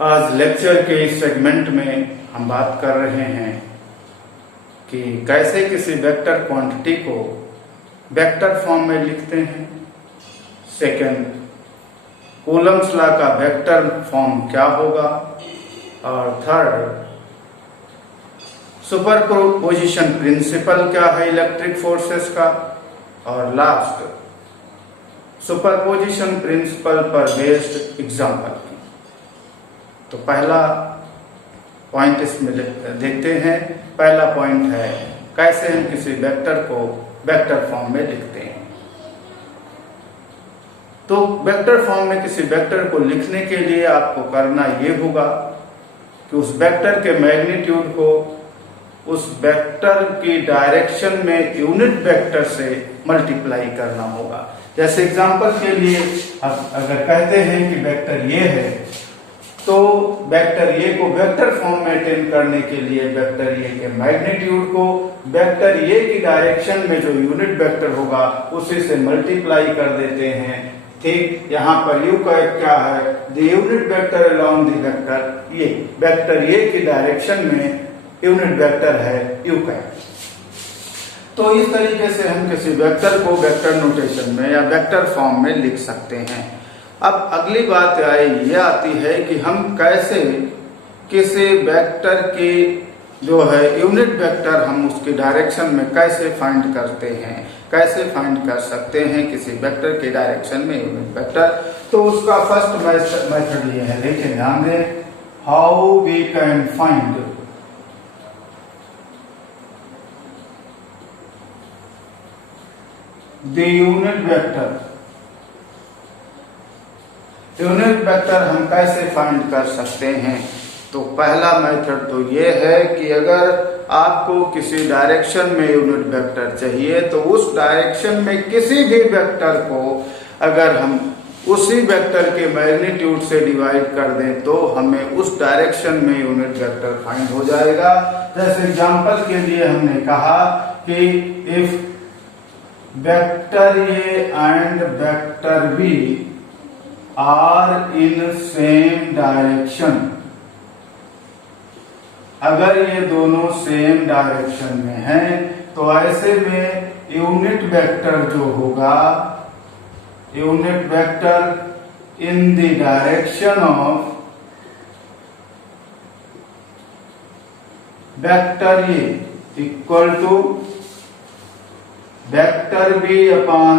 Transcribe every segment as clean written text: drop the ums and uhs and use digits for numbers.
आज लेक्चर के इस सेगमेंट में हम बात कर रहे हैं कि कैसे किसी वेक्टर क्वांटिटी को वेक्टर फॉर्म में लिखते हैं। सेकंड, कूलम्स लॉ का वेक्टर फॉर्म क्या होगा। और थर्ड, सुपरपोजिशन प्रिंसिपल क्या है इलेक्ट्रिक फोर्सेस का। और लास्ट, सुपरपोजिशन प्रिंसिपल पर बेस्ड एग्जांपल की। तो पहला पॉइंट इसमें देखते हैं। पहला पॉइंट है कैसे हम किसी वेक्टर को वेक्टर फॉर्म में लिखते हैं। तो वेक्टर फॉर्म में किसी वेक्टर को लिखने के लिए आपको करना यह होगा कि उस वेक्टर के मैग्नीट्यूड को उस वेक्टर की डायरेक्शन में यूनिट वेक्टर से मल्टीप्लाई करना होगा। जैसे एग्जांपल के लिए अगर कहते हैं कि वेक्टर ये है, तो वेक्टर ए को वेक्टर फॉर्म में अटेन करने के लिए वेक्टर ए के मैग्नीट्यूड को वेक्टर ए की डायरेक्शन में जो यूनिट वेक्टर होगा उसी से मल्टीप्लाई कर देते हैं। ठीक, यहाँ पर यू का क्या है, the unit vector along the vector A, vector A की डायरेक्शन में यूनिट वेक्टर है यू का। तो इस तरीके से हम किसी वेक्टर को वेक्टर नोटेशन में या वेक्टर फॉर्म में लिख सकते हैं। अब अगली बात ये आती है कि हम कैसे किसी वेक्टर की जो है यूनिट वेक्टर हम उसकी डायरेक्शन में कैसे फाइंड करते हैं, कैसे फाइंड कर सकते हैं किसी वेक्टर की डायरेक्शन में यूनिट वेक्टर। तो उसका फर्स्ट मेथड ये है, देखिए ध्यान दें, how we can find the unit vector. Unit vector हम कैसे फाइंड कर सकते हैं। तो पहला मेथड तो ये है कि अगर आपको किसी डायरेक्शन में यूनिट वेक्टर चाहिए तो उस डायरेक्शन में किसी भी वेक्टर को अगर हम उसी वेक्टर के मैग्नीट्यूड से डिवाइड कर दें तो हमें उस डायरेक्शन में यूनिट वेक्टर फाइंड हो जाएगा। जैसे एग्जांपल के लिए हमने कहा कि if vector A and vector B are in same direction, अगर ये दोनों सेम डायरेक्शन में हैं तो ऐसे में यूनिट वेक्टर जो होगा, unit vector in the direction of vector A equal to vector B upon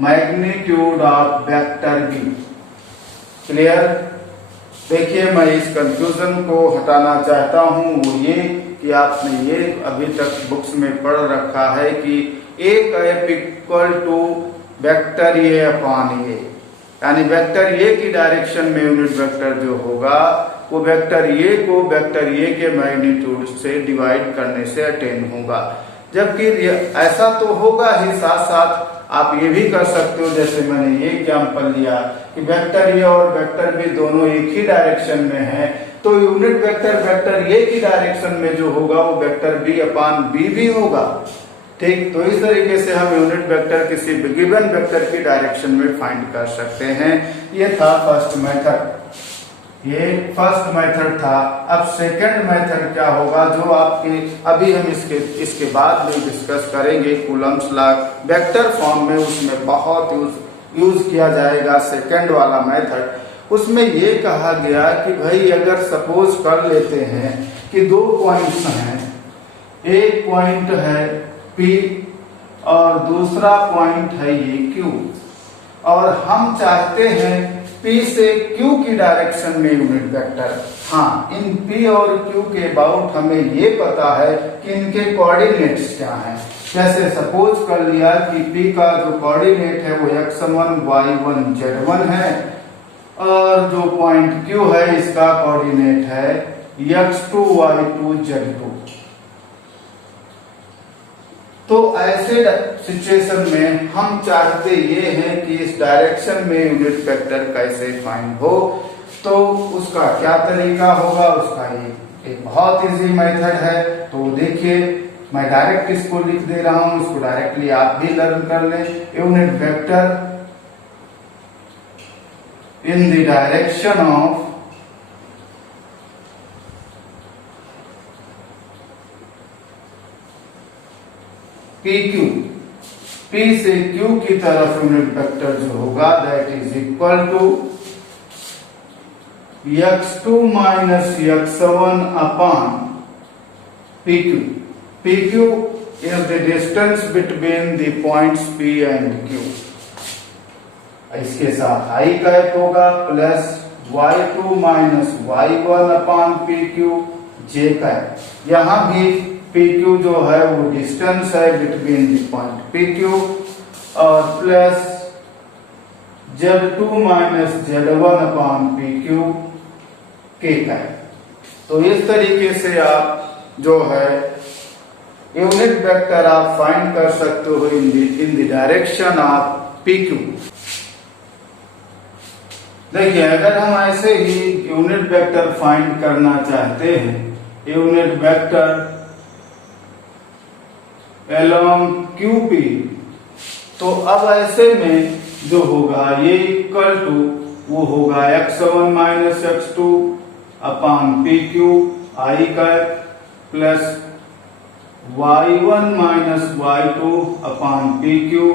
magnitude of vector B. Clear. देखिए, मैं इस कंफ्यूजन को हटाना चाहता हूं, वो ये कि आपने ये अभी तक बुक्स में पढ़ रखा है कि A cap equal to vector A upon A, यानी वेक्टर ए की डायरेक्शन में यूनिट वेक्टर जो होगा वो वेक्टर ए को वेक्टर ए के मैग्नीट्यूड से डिवाइड करने से अटेन होगा। जबकि ऐसा तो होगा ही, साथ साथ आप ये भी कर सकते हो, जैसे मैंने ये एग्जांपल लिया कि वेक्टर ए और वेक्टर बी दोनों एक ही डायरेक्शन में हैं, तो यूनिट वेक्टर वेक्टर ए की डायरेक्शन में जो होगा वो वेक्टर बी अपॉन बी भी होगा। ठीक, तो इस तरीके से हम यूनिट वेक्टर किसी गिवन वेक्टर की डायरेक्शन में फाइंड कर सकते हैं। ये था फर्स्ट मेथड, ये फर्स्ट मेथड था। अब सेकंड मेथड क्या होगा जो आपके अभी हम इसके बाद में डिस्कस करेंगे, कूलम्स लॉ वेक्टर फॉर्म में उसमें बहुत यूज किया जाएगा सेकंड वाला मेथड। उसमें ये कहा गया कि भाई अगर सपोज कर लेते हैं कि दो पॉइंट्स हैं, एक पॉइंट है P और दूसरा पॉइंट है ये Q, और हम चाहते हैं P से Q की डायरेक्शन में यूनिट वेक्टर। हाँ, इन P और Q के अबाउट हमें ये पता है कि इनके कोऑर्डिनेट्स क्या हैं। जैसे सपोज कर लिया कि P का जो कोऑर्डिनेट है वो x1 y1 z1 है, और जो पॉइंट Q है इसका कोऑर्डिनेट है x2 y2 z2। तो ऐसे सिचुएशन में हम चाहते ये हैं कि इस डायरेक्शन में यूनिट वेक्टर कैसे फाइंड हो। तो उसका क्या तरीका होगा, उसका एक बहुत इजी मेथड है। तो देखिए, मैं डायरेक्ट इसको लिख दे रहा हूं, इसको डायरेक्टली आप भी लर्न कर लें। Unit vector in the direction of P Q, P से क्यू की तरफ यूनिट वेक्टर जो होगा that is equal to x2 minus x1 upon P Q. P Q is the distance between the points P and Q। इसके साथ I cap होगा plus y2 minus y1 upon P Q J cap. यहाँ भी P Q जो है वो distance है between the point P Q और plus z2 minus z1 upon P Q K cap. तो इस तरीके से आप जो है यूनिट वेक्टर आप फाइंड कर सकते हो इन the direction of P Q. देखिए अगर हम ऐसे ही यूनिट वेक्टर फाइंड करना चाहते हैं, यूनिट वेक्टर अलोंग QP, तो अब ऐसे में जो होगा ये इक्वल टू वो होगा x1 minus x2 upon P Q I का plus y1 minus y2 upon P Q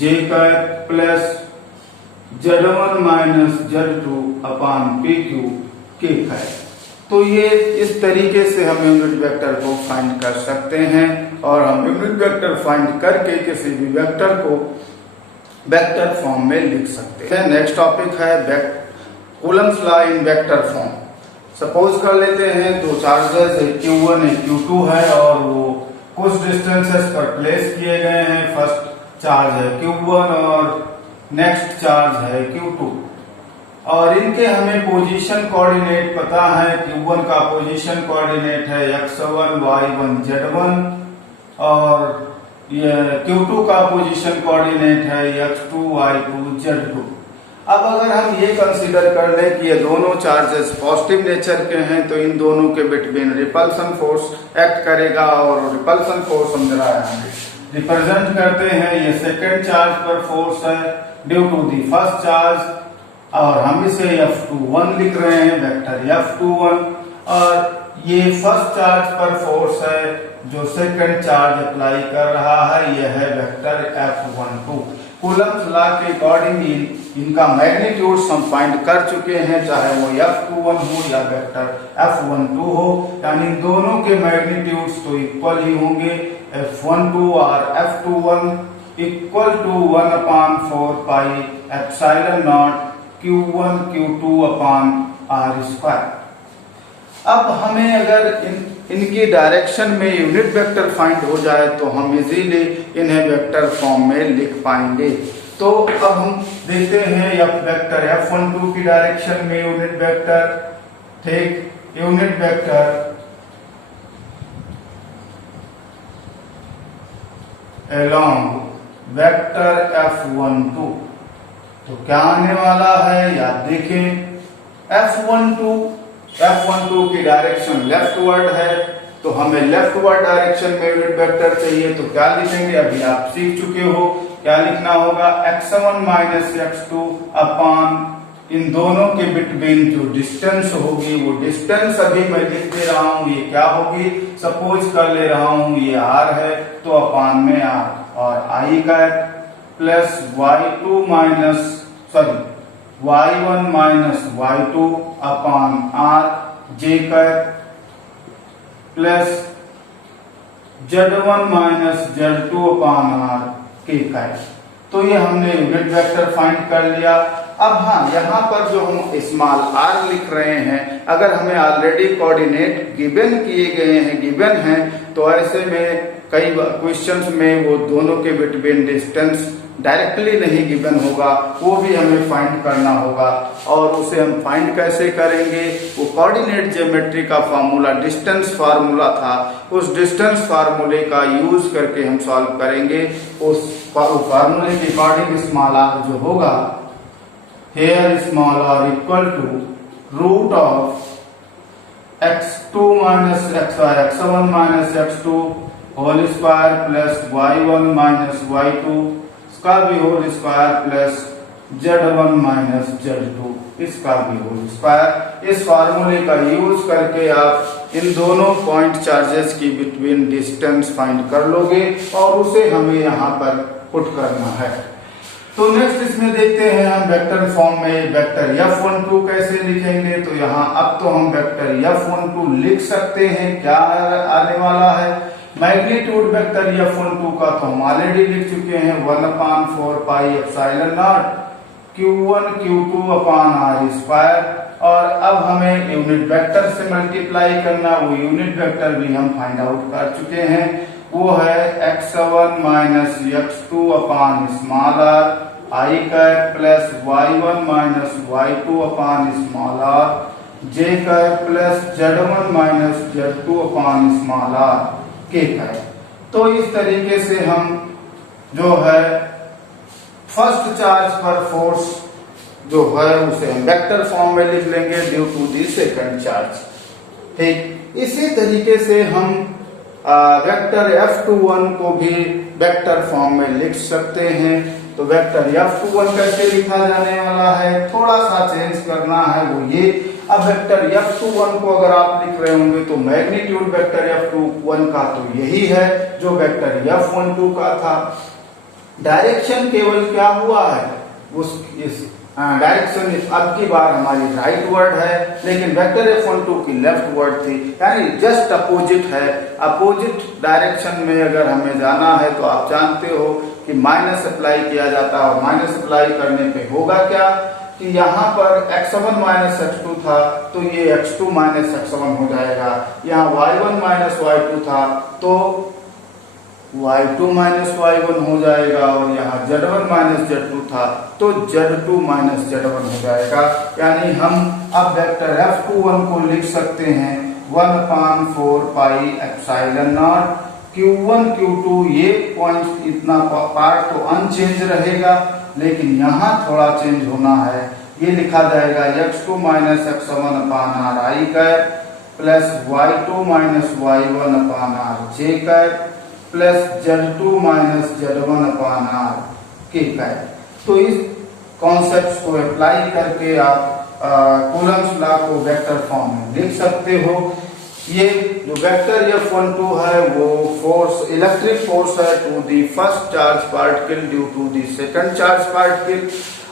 J का plus z1 minus z2 upon P Q K का। तो ये इस तरीके से हम यूनिट वेक्टर को फाइंड कर सकते हैं और हम यूनिट वेक्टर फाइंड करके किसी भी वेक्टर को वेक्टर फॉर्म में लिख सकते हैं। नेक्स्ट टॉपिक है Coulomb's law in vector form. Suppose कर लेते हैं दो चार्जेस है Q1 है Q2 है और वो कुछ डिस्टेंसेस पर प्लेस किए गए हैं। फर्स्ट चार्ज है Q1 और नेक्स्ट चार्ज है Q2 और इनके हमें पोजीशन कोऑर्डिनेट पता है। Q1 का पोजीशन कोऑर्डिनेट है x1 y1 z1 और ये Q2 का पोजीशन कोऑर्डिनेट है x2 y2 z2। अब अगर हम ये कंसीडर कर लें कि ये दोनों चार्जेस पॉजिटिव नेचर के हैं तो इन दोनों के बिटवीन रिपल्सन फोर्स एक्ट करेगा और रिपल्सन फोर्स हम जरा रिप्रेजेंट करते हैं। ये सेकेंड चार्ज पर फोर्स है due to the first charge और हम इसे F21 लिख रहे हैं वेक्टर F21 और ये फर्स्ट चार्ज पर फोर्स है जो सेकंड चार्ज अप्लाई कर रहा है, यह है वेक्टर F12। कूलम्स लॉ के अकॉर्डिंग इनका मैग्नीट्यूड्स हम फाइंड कर चुके हैं, चाहे वो F21 हो या वेक्टर F12 हो, यानी दोनों के मैग्नीट्यूड्स तो इक्वल ही होंगे। F12 और F21 equal to 1 upon 4 pi epsilon naught Q1 Q2 upon R square. अब हमें अगर इनकी डायरेक्शन में यूनिट वेक्टर फाइंड हो जाए तो हम इजीली इन्हें वेक्टर फॉर्म में लिख पाएंगे। तो अब हम देखते हैं वेक्टर F12 की डायरेक्शन में यूनिट वेक्टर, ठीक, unit vector along vector F12 तो क्या आने वाला है याद देखें। F12 की डायरेक्शन लेफ्टवर्ड है तो हमें लेफ्टवर्ड डायरेक्शन में यूनिट वेक्टर चाहिए तो क्या लिखेंगे, अभी आप सीख चुके हो क्या लिखना होगा, x1 माइनस x2 अपॉन इन दोनों के बिटवीन जो डिस्टेंस होगी वो डिस्टेंस अभी मैं लिख दे रहा हूं, ये क्या होगी, सपोज कर ले रहा हूं ये r है तो अपॉन में r और i का plus y2 minus y1 minus y2 upon r j का plus z1 minus z2 upon r k का। तो ये हमने यूनिट वेक्टर फाइंड कर लिया। अब हाँ, यहाँ पर जो हम स्मॉल r लिख रहे हैं, अगर हमें ऑलरेडी कोऑर्डिनेट गिवन किए गए हैं, गिवन हैं, तो ऐसे में कई क्वेश्चंस में वो दोनों के बिटवीन डिस्टेंस डायरेक्टली नहीं गिवन होगा, वो भी हमें फाइंड करना होगा। और उसे हम फाइंड कैसे करेंगे, वो कोऑर्डिनेट ज्योमेट्री का फार्मूला डिस्टेंस फार्मूला था, उस डिस्टेंस फार्मूले का यूज करके हम सॉल्व करेंगे। उस फार्मूले के अकॉर्डिंग स्मॉल r जो होगा, here small r equal to root of x2 minus x1 minus x2 whole square plus y1 minus y2 इसका भी whole square plus z1 minus z2 इसका भी होल स्क्वायर। इस फार्मूले का यूज करके आप इन दोनों पॉइंट चार्जेस की बिटवीन डिस्टेंस फाइंड कर लोगे और उसे हमें यहाँ पर पुट करना है। तो नेक्स्ट इसमें देखते हैं हम वेक्टर फॉर्म में वेक्टर F12 कैसे लिखेंगे। तो यहाँ अब तो हम वेक्टर F12 लिख सकते हैं। क्या आने वाला है, मैग्नीट्यूड वेक्टर F12 का तो हम ऑलरेडी लिख चुके हैं 1/4 पाई epsilon naught Q1 Q2 upon R square. और अब हमें यूनिट वेक्टर से मल्टीप्लाई करना, वो यूनिट वेक्टर भी हम फाइंड आउट कर चुके हैं, वो है x1 minus x2 upon small r I cap plus y1 minus y2 upon small r j cap plus z1 minus z2 upon small r k cap. तो इस तरीके से हम जो है फर्स्ट चार्ज पर फोर्स जो है उसे हम वेक्टर फॉर्म में लिख लेंगे due to the second charge. ठीक इसी तरीके से हम वेक्टर F21 को भी वेक्टर फॉर्म में लिख सकते हैं। तो वेक्टर F21 कैसे लिखा जाने वाला है, थोड़ा सा चेंज करना है, वो ये अब वेक्टर F21 को अगर आप लिख रहे होंगे तो मैग्नीट्यूड वेक्टर F21 का तो यही है जो वेक्टर F12 का था। डायरेक्शन केवल क्या हुआ है, उस इस डायरेक्शन अब की बार हमारी राइट वर्ड है, लेकिन वेक्टर F12 की लेफ्ट वर्ड थी, यानी जस्ट अपोजिट है। अपोजिट डायरेक्शन में अगर हमें जाना है तो आप जानते हो कि माइनस अप्लाई किया जाता है, और माइनस अप्लाई करने पे होगा क्या कि यहाँ पर x1 माइनस x2 था तो ये x2 माइनस x1 हो जाएगा। यहाँ y1 माइनस y2 था तो y2 माइनस y1 हो जाएगा, और यहाँ z1 माइनस z2 था तो z2 माइनस z1 हो जाएगा। यानी हम अब वेक्टर F21 को लिख सकते हैं 1/4 पाई एप्सिलॉन नॉट Q1 Q2, ये पॉइंट इतना पार्ट तो अनचेंज रहेगा, लेकिन यहाँ थोड़ा चेंज होना है। ये लिखा जाएगा x2 minus x1 upon r I cap plus y2 minus y1 upon r j cap plus z2 minus z1 upon r k cap. तो इस कॉन्सेप्ट को अप्लाई करके आप कूलम्स लॉ को वेक्टर फॉर्म में लिख सकते हो। ये जो वेक्टर F12 है वो फोर्स, इलेक्ट्रिक फोर्स है to the first charge particle due to the second charge particle,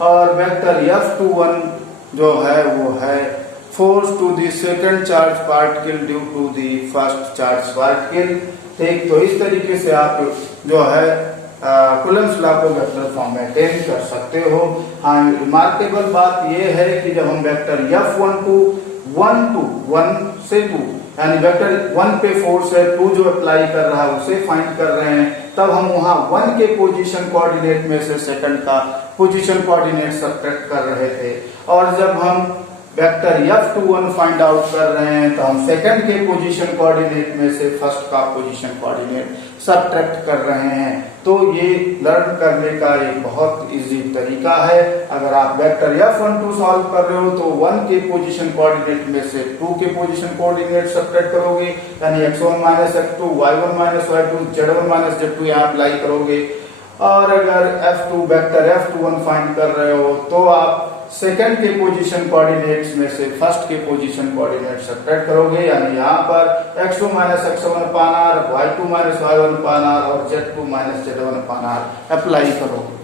और वेक्टर F21 जो है वो है force to the second charge particle due to the first charge particle. ठीक, तो इस तरीके से आप जो है कूलम्स लॉ को वेक्टर फॉर्म में अटेन कर सकते हो। हाँ, रिमार्केबल बात यह है कि जब हम वेक्टर F12 1 से 2 यानी वेक्टर 1 पे फोर्स है, 2 जो अप्लाई कर रहा है उसे फाइंड कर रहे हैं, तब हम वहां 1 के पोजीशन कोऑर्डिनेट में से सेकंड का पोजीशन कोऑर्डिनेट सब्ट्रैक्ट कर रहे थे, और जब हम वेक्टर F21 फाइंड आउट कर रहे हैं तो हम सेकंड के पोजीशन कोऑर्डिनेट में से फर्स्ट का पोजीशन कोऑर्डिनेट सब्ट्रैक्ट कर रहे हैं। तो ये लर्न करने का एक बहुत इजी तरीका है। अगर आप वेक्टर F12 सॉल्व कर रहे हो तो 1 के पोजीशन कोऑर्डिनेट में से 2 के पोजीशन कोऑर्डिनेट सब्ट्रैक्ट करोगे, यानी x1 minus x2, y1 minus y2, z1 minus z2 यहाँ अप्लाई करोगे। और अगर F2 वेक्टर F21 फाइंड कर रहे हो तो आप सेकंड के पोजीशन कोऑर्डिनेट्स में से फर्स्ट के पोजीशन कोऑर्डिनेट सब्ट्रैक्ट करोगे, यानी यहाँ पर x2 minus x1 upon r, y2 minus y1 upon r और z2 minus z1 upon r apply करोगे।